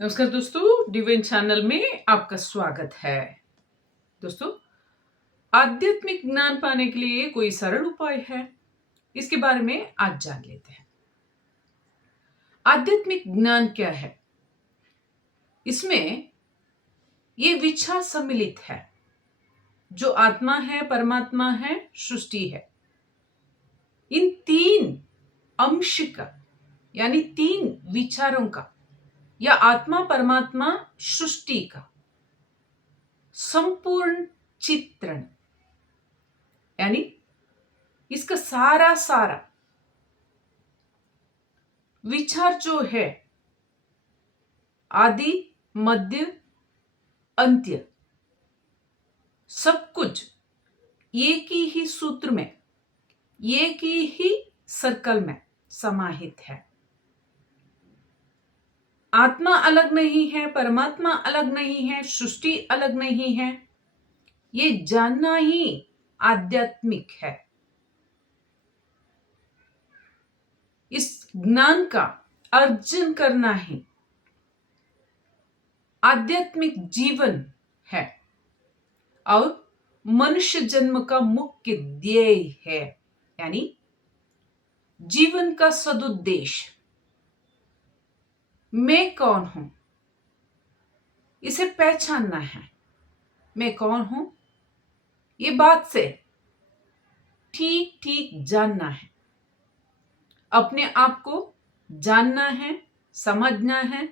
नमस्कार दोस्तों, divine channel में आपका स्वागत है। दोस्तों, आध्यात्मिक ज्ञान पाने के लिए कोई सरल उपाय है? इसके बारे में आज जान लेते हैं। आध्यात्मिक ज्ञान क्या है? इसमें ये विचार सम्मिलित है। जो आत्मा है, परमात्मा है, सृष्टि है। इन तीन अंश का यानी तीन विचारों का या आत्मा, परमात्मा, सृष्टि का संपूर्ण चित्रण यानी इसका सारा सारा विचार जो है, आदि, मध्य, अंत्य, सब कुछ एक ही सूत्र में, एक ही सर्कल में समाहित है। आत्मा अलग नहीं है, परमात्मा अलग नहीं है, सृष्टि अलग नहीं है। ये जानना ही आध्यात्मिक है। इस ज्ञान का अर्जन करना ही आध्यात्मिक जीवन है और मनुष्य जन्म का मुख्य ध्येय है, यानी जीवन का सदुद्देश्य। मैं कौन हूं, इसे पहचानना है। मैं कौन हूं, ये बात से ठीक ठीक जानना है। अपने आप को जानना है, समझना है,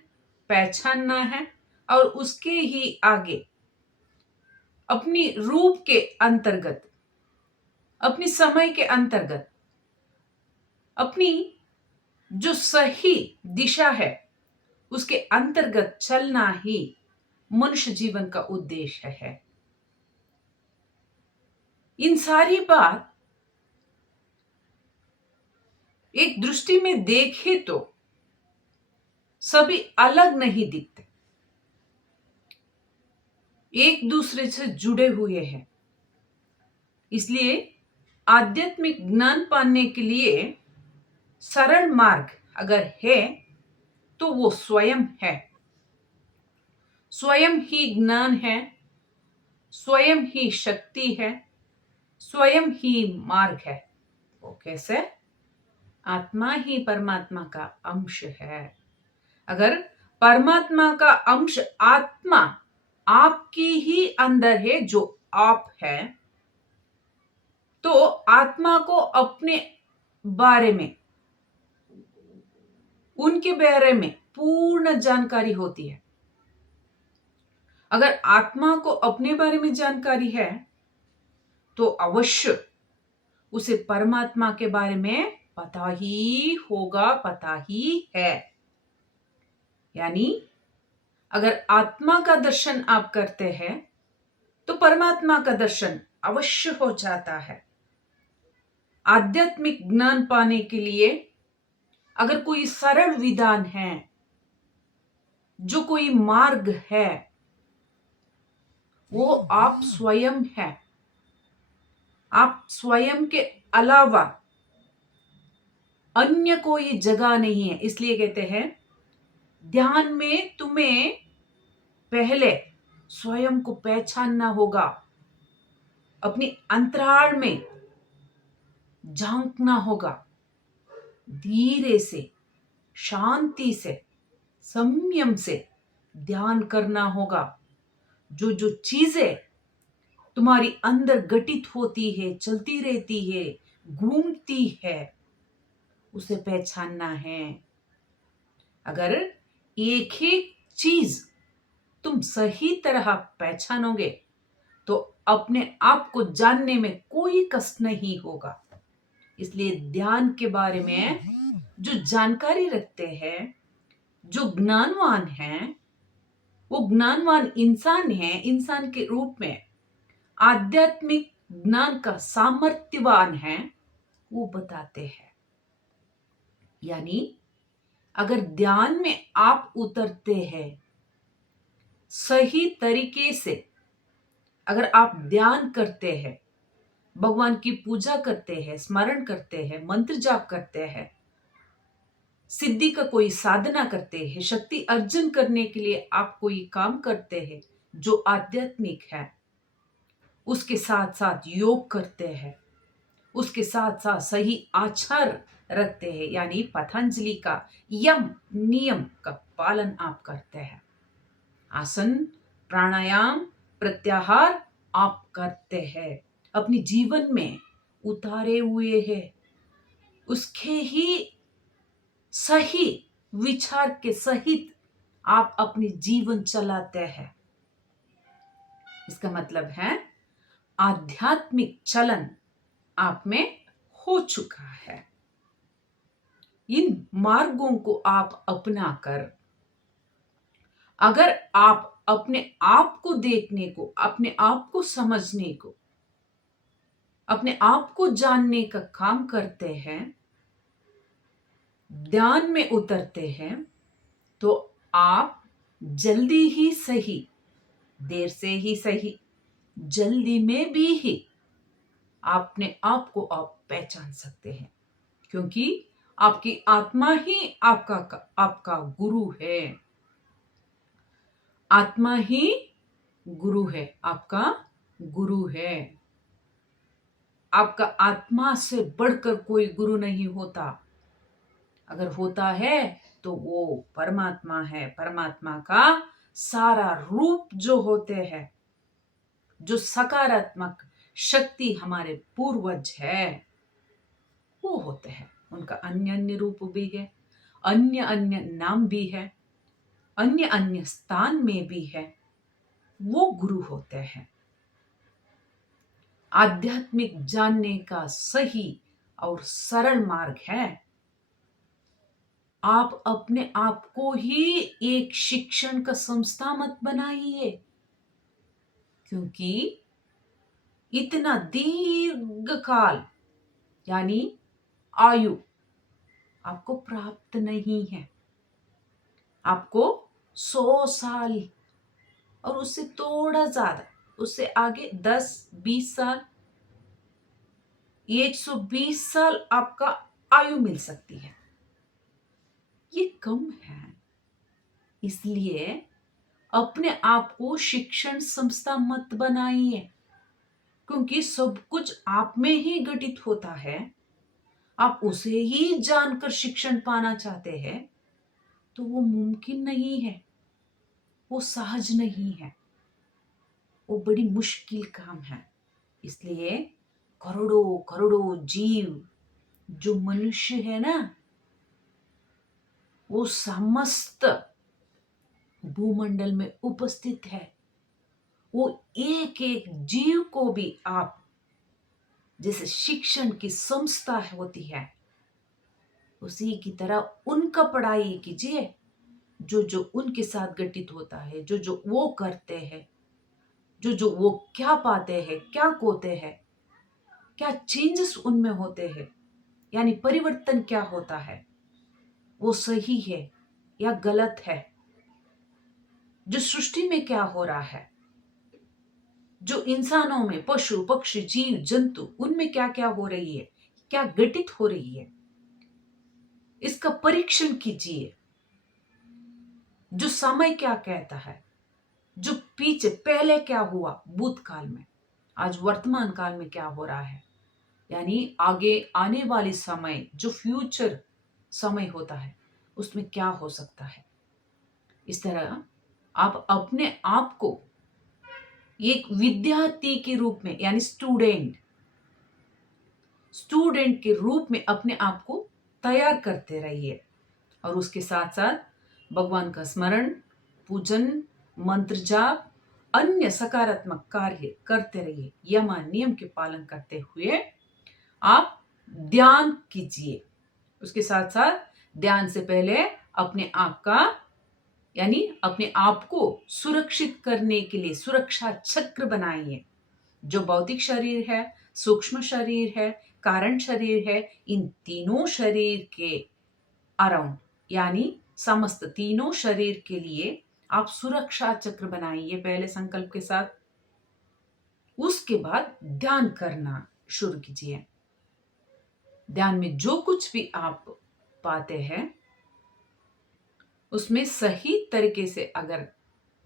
पहचानना है और उसके ही आगे अपनी रूप के अंतर्गत, अपनी समय के अंतर्गत, अपनी जो सही दिशा है उसके अंतर्गत चलना ही मनुष्य जीवन का उद्देश्य है। इन सारी बात एक दृष्टि में देखे तो सभी अलग नहीं दिखते, एक दूसरे से जुड़े हुए हैं। इसलिए आध्यात्मिक ज्ञान पाने के लिए सरल मार्ग अगर है तो वो स्वयं है। स्वयं ही ज्ञान है, स्वयं ही शक्ति है, स्वयं ही मार्ग है। वो कैसे? आत्मा ही परमात्मा का अंश है। अगर परमात्मा का अंश आत्मा आपकी ही अंदर है, जो आप है, तो आत्मा को अपने बारे में, उनके बारे में पूर्ण जानकारी होती है। अगर आत्मा को अपने बारे में जानकारी है तो अवश्य उसे परमात्मा के बारे में पता ही होगा, पता ही है। यानी अगर आत्मा का दर्शन आप करते हैं तो परमात्मा का दर्शन अवश्य हो जाता है। आध्यात्मिक ज्ञान पाने के लिए अगर कोई सरल विधान है, जो कोई मार्ग है, वो आप स्वयं है। आप स्वयं के अलावा अन्य कोई जगह नहीं है। इसलिए कहते हैं ध्यान में तुम्हें पहले स्वयं को पहचानना होगा, अपनी अंतराल में झांकना होगा, धीरे से, शांति से, संयम से ध्यान करना होगा। जो जो चीजें तुम्हारी अंदर घटित होती है, चलती रहती है, घूमती है, उसे पहचानना है। अगर एक ही चीज तुम सही तरह पहचानोगे तो अपने आप को जानने में कोई कष्ट नहीं होगा। इसलिए ध्यान के बारे में जो जानकारी रखते हैं, जो ज्ञानवान हैं, वो ज्ञानवान इंसान है, इंसान के रूप में आध्यात्मिक ज्ञान का सामर्थ्यवान है, वो बताते हैं। यानी अगर ध्यान में आप उतरते हैं सही तरीके से, अगर आप ध्यान करते हैं, भगवान की पूजा करते हैं, स्मरण करते हैं, मंत्र जाप करते हैं, सिद्धि का कोई साधना करते हैं, शक्ति अर्जन करने के लिए आप कोई काम करते हैं जो आध्यात्मिक है, उसके साथ साथ योग करते हैं, उसके साथ साथ सही आचार रखते हैं, यानी पतंजलि का यम नियम का पालन आप करते हैं, आसन प्राणायाम प्रत्याहार आप करते हैं, अपने जीवन में उतारे हुए हैं, उसके ही सही विचार के सहित आप अपनी जीवन चलाते हैं। इसका मतलब है आध्यात्मिक चलन आप में हो चुका है। इन मार्गों को आप अपनाकर अगर आप अपने आप को देखने को, अपने आप को समझने को, अपने आप को जानने का काम करते हैं, ध्यान में उतरते हैं, तो आप जल्दी ही सही, देर से ही सही, जल्दी में भी ही अपने आप को आप पहचान सकते हैं, क्योंकि आपकी आत्मा ही आपका गुरु है। आत्मा ही गुरु है, आपका गुरु है। आपका आत्मा से बढ़कर कोई गुरु नहीं होता। अगर होता है तो वो परमात्मा है। परमात्मा का सारा रूप जो होते हैं, जो सकारात्मक शक्ति हमारे पूर्वज है, वो होते हैं। उनका अन्य अन्य रूप भी है, अन्य अन्य नाम भी है, अन्य अन्य स्थान में भी है, वो गुरु होते हैं। आध्यात्मिक जानने का सही और सरल मार्ग है, आप अपने आप को ही एक शिक्षण का संस्था मत बनाइए, क्योंकि इतना दीर्घ काल यानी आयु आपको प्राप्त नहीं है। आपको 100 साल और उससे थोड़ा ज्यादा, उससे आगे 10-20 साल, 120 साल आपका आयु मिल सकती है। ये कम है। इसलिए अपने आप को शिक्षण संस्था मत बनाइए, क्योंकि सब कुछ आप में ही घटित होता है। आप उसे ही जानकर शिक्षण पाना चाहते हैं तो वो मुमकिन नहीं है, वो सहज नहीं है, वो बड़ी मुश्किल काम है। इसलिए करोड़ों करोड़ों जीव जो मनुष्य है ना, वो समस्त भूमंडल में उपस्थित है। वो एक एक जीव को भी आप जैसे शिक्षण की संस्था होती है, उसी की तरह उनका पढ़ाई कीजिए। जो जो उनके साथ घटित होता है, जो जो वो करते हैं, जो जो वो क्या पाते हैं, क्या खोते हैं, क्या चेंजेस उनमें होते हैं, यानी परिवर्तन क्या होता है, वो सही है या गलत है, जो सृष्टि में क्या हो रहा है, जो इंसानों में, पशु पक्षी जीव जंतु, उनमें क्या क्या हो रही है, क्या घटित हो रही है, इसका परीक्षण कीजिए। जो समय क्या कहता है, जो पीछे पहले क्या हुआ भूतकाल में, आज वर्तमान काल में क्या हो रहा है, यानी आगे आने वाली समय जो फ्यूचर समय होता है उसमें क्या हो सकता है। इस तरह आप अपने आप को एक विद्यार्थी के रूप में, यानी स्टूडेंट के रूप में अपने आप को तैयार करते रहिए, और उसके साथ साथ भगवान का स्मरण, पूजन, मंत्र जाप, अन्य सकारात्मक कार्य करते रहिए। यम नियम के पालन करते हुए आप ध्यान कीजिए। उसके साथ साथ ध्यान से पहले अपने आप का, यानी अपने आप को सुरक्षित करने के लिए सुरक्षा चक्र बनाइए। जो भौतिक शरीर है, सूक्ष्म शरीर है, कारण शरीर है, इन तीनों शरीर के अराउंड, यानी समस्त तीनों शरीर के लिए आप सुरक्षा चक्र बनाइए पहले संकल्प के साथ। उसके बाद ध्यान करना शुरू कीजिए। ध्यान में जो कुछ भी आप पाते हैं उसमें सही तरीके से अगर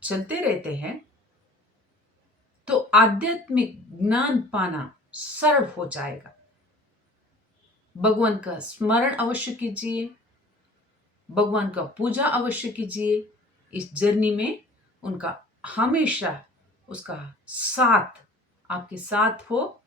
चलते रहते हैं तो आध्यात्मिक ज्ञान पाना सरल हो जाएगा। भगवान का स्मरण अवश्य कीजिए, भगवान का पूजा अवश्य कीजिए। इस जर्नी में उनका हमेशा उसका साथ आपके साथ हो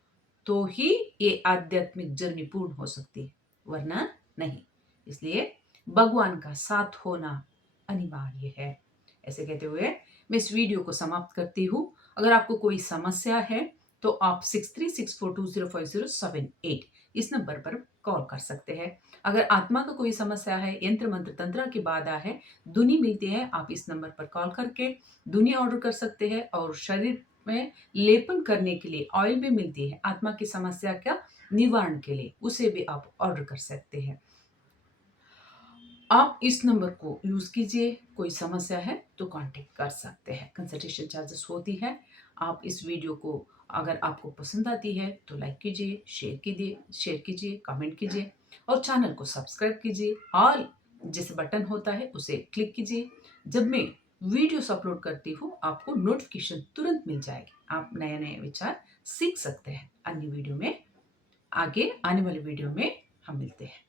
तो ही ये आध्यात्मिक जर्नी पूर्ण हो सकती है, वरना नहीं। इसलिए भगवान का साथ होना अनिवार्य है। ऐसे कहते हुए मैं इस वीडियो को समाप्त करती हूँ। अगर आपको कोई समस्या है तो आप 6364205078 इस नंबर पर कॉल कर सकते हैं। अगर आत्मा का कोई समस्या है, यंत्र मंत्र तंत्र की बाधा है, दुनी मिलती है, आप इस नंबर पर कॉल करके दुनी ऑर्डर कर सकते हैं। और शरीर में लेपन करने के लिए ऑयल भी मिलती है आत्मा की समस्या का निवारण के लिए, उसे भी आप ऑर्डर कर सकते हैं। आप इस नंबर को यूज कीजिए, कोई समस्या है तो कांटेक्ट कर सकते हैं। कंसल्टेशन चार्जेस होती है। आप इस वीडियो को अगर आपको पसंद आती है तो लाइक कीजिए, शेयर कीजिए, कमेंट कीजिए और चैनल को सब्सक्राइब कीजिए। ऑल जिस बटन होता है उसे क्लिक कीजिए। जब मैं वीडियोस अपलोड करती हूँ आपको नोटिफिकेशन तुरंत मिल जाएगी। आप नए नए विचार सीख सकते हैं। अन्य वीडियो में, आगे आने वाले वीडियो में हम मिलते हैं।